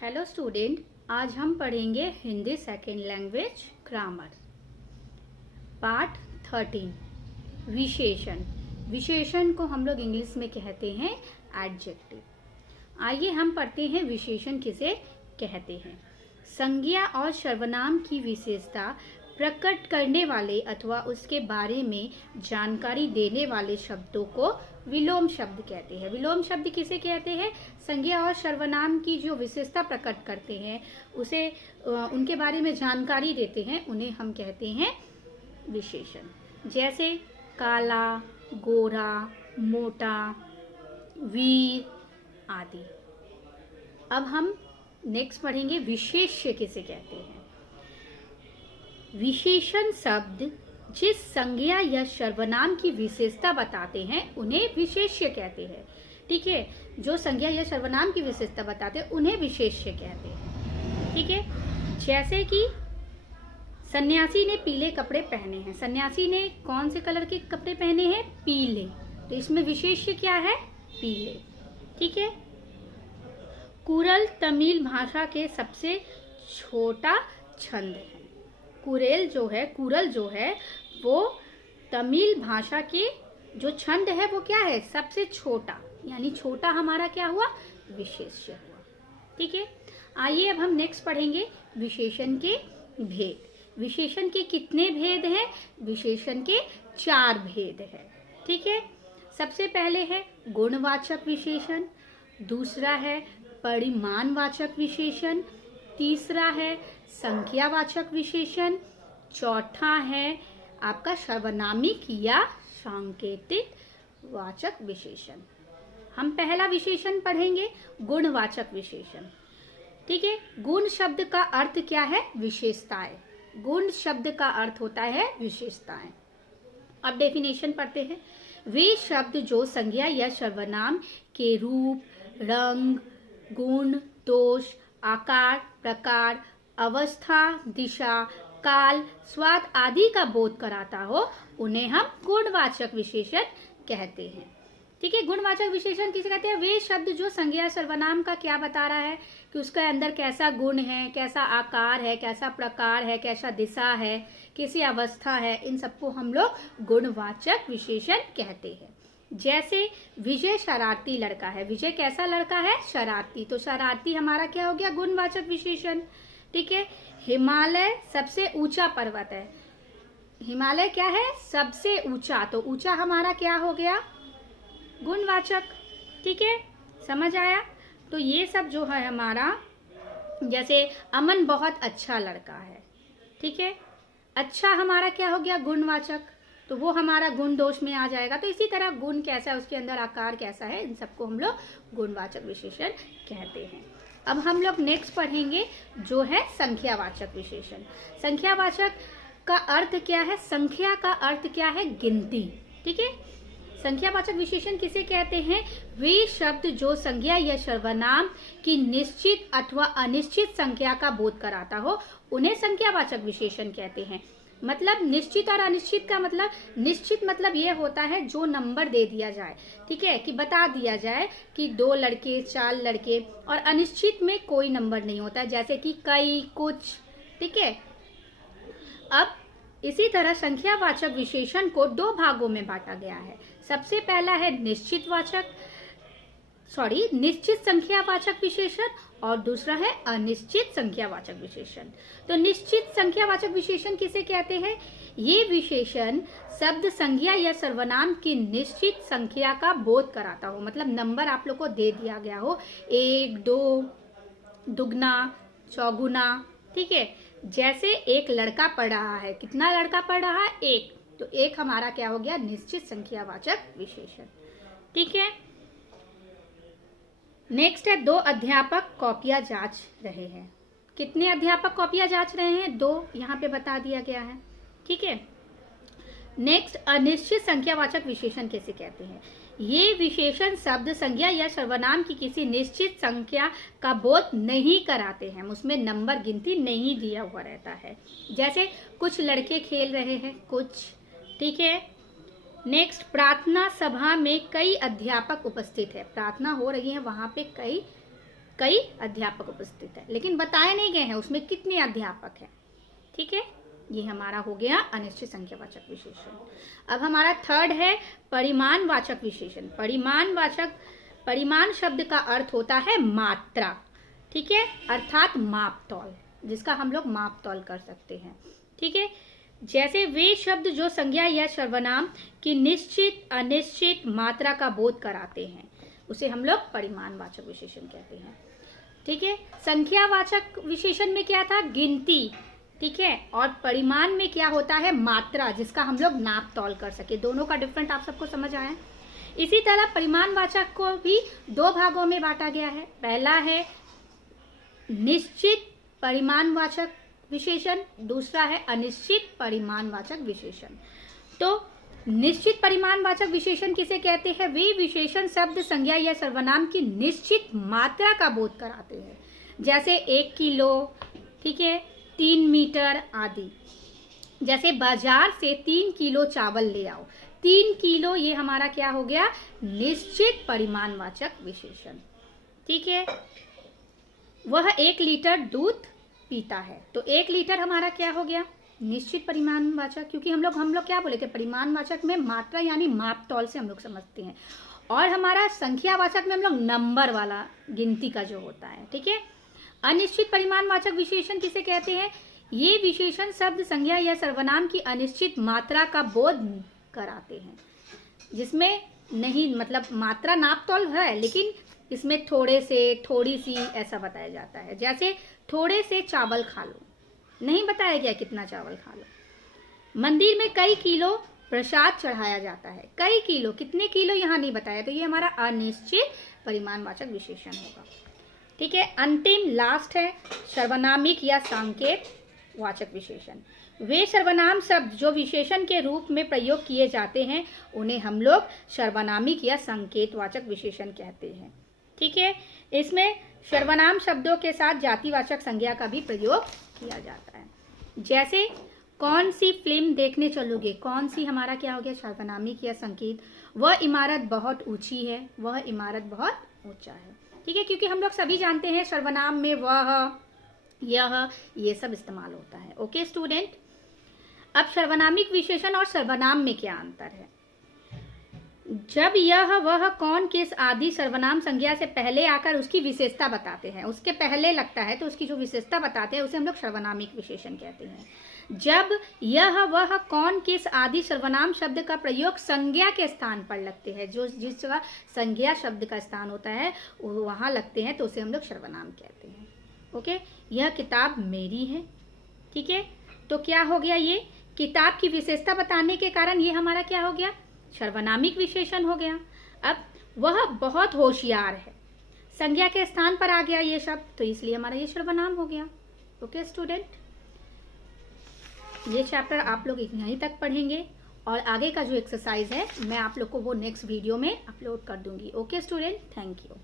Hello student, आज हम पढ़ेंगे Hindi second language grammar part 13 विशेषण। विशेषण को हम लोग इंग्लिश में कहते हैं एडजेक्टिव। आइए हम पढ़ते हैं विशेषण किसे कहते हैं। संज्ञा और सर्वनाम की विशेषता प्रकट करने वाले अथवा उसके बारे में जानकारी देने वाले शब्दों को विलोम शब्द कहते हैं। विलोम शब्द किसे कहते हैं? संज्ञा और सर्वनाम की जो विशेषता प्रकट करते हैं, उसे उनके बारे में जानकारी देते हैं, उन्हें हम कहते हैं विशेषण। जैसे काला, गोरा, मोटा, वीर आदि। अब हम नेक्स्ट पढ़ेंगे विशेष्य किसे कहते हैं। विशेषण शब्द जिस संज्ञा या सर्वनाम की विशेषता बताते हैं उन्हें विशेष्य कहते हैं। ठीक है, जो संज्ञा या सर्वनाम की विशेषता बताते हैं उन्हें विशेष्य कहते हैं। ठीक है, जैसे कि सन्यासी ने पीले कपड़े पहने हैं। सन्यासी ने कौन से कलर के कपड़े पहने हैं? पीले। तो इसमें विशेष्य क्या है? पीले। ठीक है, कुरल तमिल भाषा के सबसे छोटा छंद है। कुरल जो है वो तमिल भाषा के जो छंद है वो क्या है? सबसे छोटा, यानी छोटा हमारा क्या हुआ? विशेष्य हुआ। ठीक है, आइए अब हम नेक्स्ट पढ़ेंगे विशेषण के भेद। विशेषण के कितने भेद हैं? विशेषण के 4 भेद हैं। ठीक है, सबसे पहले है गुणवाचक विशेषण, दूसरा है परिमाणवाचक विशेषण, तीसरा है संख्यावाचक विशेषण, चौथा है आपका सर्वनामिक या सांकेतिक वाचक विशेषण। हम पहला विशेषण पढ़ेंगे गुणवाचक विशेषण। ठीक है, गुण शब्द का अर्थ क्या है? विशेषताएं। गुण शब्द का अर्थ होता है विशेषताएं। अब डेफिनेशन पढ़ते हैं। वे शब्द जो संज्ञा या सर्वनाम के रूप, रंग, गुण, दोष, आकार, प्रकार, अवस्था, दिशा, काल, स्वाद आदि का बोध कराता हो, उन्हें हम गुणवाचक विशेषण कहते हैं। ठीक है, गुणवाचक विशेषण किसे कहते हैं? वे शब्द जो संज्ञा सर्वनाम का क्या बता रहा है कि उसके अंदर कैसा गुण है, कैसा आकार है, कैसा प्रकार है, कैसा दिशा है, कैसी अवस्था है, इन सबको हम लोग गुणवाचक विशेषण कहते हैं। जैसे विजय शरारती लड़का है। विजय कैसा लड़का है? शरारती। तो शरारती हमारा क्या हो गया? गुणवाचक विशेषण। ठीक है, हिमालय सबसे ऊंचा पर्वत है। हिमालय क्या है? सबसे ऊंचा। तो ऊंचा हमारा क्या हो गया? गुणवाचक। ठीक है, समझ आया? तो ये सब जो है हमारा, जैसे अमन बहुत अच्छा लड़का है। ठीक है, अच्छा हमारा क्या हो गया? गुणवाचक। तो वो हमारा गुण दोष में आ जाएगा। तो इसी तरह गुण कैसा है, उसके अंदर आकार कैसा है, इन सबको हम लोग गुणवाचक विशेषण कहते हैं। अब हम लोग नेक्स्ट पढ़ेंगे जो है संख्यावाचक विशेषण। संख्यावाचक का अर्थ क्या है? संख्या का अर्थ क्या है? गिनती। ठीक है, संख्यावाचक विशेषण किसे कहते हैं? वे शब्द जो संज्ञा या सर्वनाम की निश्चित अथवा अनिश्चित संख्या का बोध कराता हो, उन्हें संख्यावाचक विशेषण कहते हैं। मतलब निश्चित और अनिश्चित का मतलब, निश्चित मतलब ये होता है जो नंबर दे दिया जाए। ठीक है, कि बता दिया जाए कि 2 लड़के, 4 लड़के, और अनिश्चित में कोई नंबर नहीं होता है, जैसे कि कई, कुछ। ठीक है, अब इसी तरह संख्यावाचक विशेषण को 2 भागों में बांटा गया है। सबसे पहला है निश्चित संख्यावाचक विशेषण, और दूसरा है अनिश्चित संख्यावाचक विशेषण। तो निश्चित संख्यावाचक विशेषण किसे कहते हैं? ये विशेषण शब्द संज्ञा या सर्वनाम की निश्चित संख्या का बोध कराता हो। मतलब नंबर आप लोग को दे दिया गया हो, 1, 2, दुगना, चौगुना। ठीक है, जैसे एक लड़का पढ़ रहा है। कितना लड़का पढ़ रहा है? 1। तो 1 हमारा क्या हो गया? निश्चित संख्यावाचक विशेषण। ठीक है, नेक्स्ट है 2 अध्यापक कॉपियां जांच रहे हैं। कितने अध्यापक कॉपियां जांच रहे हैं? 2, यहाँ पे बता दिया गया है। ठीक है, नेक्स्ट अनिश्चित संख्यावाचक विशेषण किसे कहते हैं? ये विशेषण शब्द संज्ञा या सर्वनाम की किसी निश्चित संख्या का बोध नहीं कराते हैं। उसमें नंबर गिनती नहीं दिया हुआ रहता है। जैसे कुछ लड़के खेल रहे हैं, कुछ। ठीक है, नेक्स्ट प्रार्थना सभा में कई अध्यापक उपस्थित है। प्रार्थना हो रही है, वहां पे कई अध्यापक उपस्थित है, लेकिन बताए नहीं गए हैं उसमें कितने अध्यापक हैं। ठीक है, ये हमारा हो गया अनिश्चित संख्यावाचक विशेषण। अब हमारा थर्ड है परिमाणवाचक विशेषण। परिमाण शब्द का अर्थ होता है मात्रा। ठीक है, अर्थात मापतौल, जिसका हम लोग मापतौल कर सकते हैं। ठीक है, जैसे वे शब्द जो संज्ञा या सर्वनाम की निश्चित अनिश्चित मात्रा का बोध कराते हैं, उसे हम लोग परिमाणवाचक विशेषण कहते हैं। ठीक है, संख्यावाचक विशेषण में क्या था, गिनती। ठीक है, और परिमाण में क्या होता है, मात्रा, जिसका हम लोग नाप तौल कर सके। दोनों का डिफरेंट आप सबको समझ आया। इसी तरह परिमाणवाचक को भी दो भागों में बांटा गया है। पहला है निश्चित परिमाणवाचक विशेषण, दूसरा है अनिश्चित परिमाणवाचक विशेषण। तो निश्चित परिमाणवाचक विशेषण किसे कहते हैं, वे विशेषण शब्द संज्ञा या सर्वनाम की निश्चित मात्रा का बोध कराते हैं, जैसे 1 किलो, ठीक है, 3 मीटर आदि। जैसे बाजार से 3 किलो चावल ले आओ, 3 किलो ये हमारा क्या हो गया, निश्चित परिमाणवाचक विशेषण। ठीक है, वह 1 लीटर दूध पीता है, तो 1 लीटर हमारा क्या हो गया, निश्चित परिमाणवाचक, क्योंकि हम लोग क्या बोले थे, परिमाणवाचक में मात्रा यानी माप तौल से हम लोग समझते हैं, और हमारा संख्यावाचक में हम लोग नंबर वाला गिनती का जो होता है। ठीक है, अनिश्चित परिमाणवाचक विशेषण किसे कहते हैं, ये विशेषण शब्द संज्ञा या सर्वनाम की अनिश्चित मात्रा का बोध कराते हैं, जिसमें नहीं मतलब मात्रा नाप तौल है, लेकिन इसमें थोड़े से, थोड़ी सी ऐसा बताया जाता है। जैसे थोड़े से चावल खा लो, नहीं बताया गया कितना चावल खा लो। मंदिर में कई किलो प्रसाद चढ़ाया जाता है, कई किलो, कितने किलो यहाँ नहीं बताया, तो ये हमारा अनिश्चित परिमाणवाचक विशेषण होगा। ठीक है, अंतिम लास्ट है सर्वनामिक या संकेत वाचक विशेषण। वे सर्वनाम शब्द जो विशेषण के रूप में प्रयोग किए जाते हैं, उन्हें हम लोग सर्वनामिक या संकेतवाचक विशेषण कहते हैं। ठीक है, इसमें सर्वनाम शब्दों के साथ जातिवाचक संज्ञा का भी प्रयोग किया जाता है। जैसे कौन सी फिल्म देखने चलोगे, कौन सी हमारा क्या हो गया, सर्वनामिक या संकेत। वह इमारत बहुत ऊंची है, वह इमारत बहुत ऊंचा है। ठीक है, क्योंकि हम लोग सभी जानते हैं सर्वनाम में वह, यह, ये सब इस्तेमाल होता है। ओके स्टूडेंट, अब सर्वनामिक विशेषण और सर्वनाम में क्या अंतर है। जब यह, वह, कौन, किस आदि सर्वनाम संज्ञा से पहले आकर उसकी विशेषता बताते हैं, उसके पहले लगता है तो उसकी जो विशेषता बताते हैं उसे हम लोग सर्वनामिक विशेषण कहते हैं। जब यह, वह, कौन, किस आदि सर्वनाम शब्द का प्रयोग संज्ञा के स्थान पर लगते हैं, जो जिस जगह संज्ञा शब्द का स्थान होता है वहां लगते हैं, तो उसे हम लोग सर्वनाम कहते हैं। ओके, यह किताब मेरी है। ठीक है, तो क्या हो गया, ये किताब की विशेषता बताने के कारण ये हमारा क्या हो गया, सर्वनामिक विशेषण हो गया। अब वह बहुत होशियार है, संज्ञा के स्थान पर आ गया ये शब्द, तो इसलिए हमारा ये सर्वनाम हो गया। ओके स्टूडेंट, ये चैप्टर आप लोग यहीं तक पढ़ेंगे, और आगे का जो एक्सरसाइज है मैं आप लोग को वो नेक्स्ट वीडियो में अपलोड कर दूंगी। Okay student, thank you.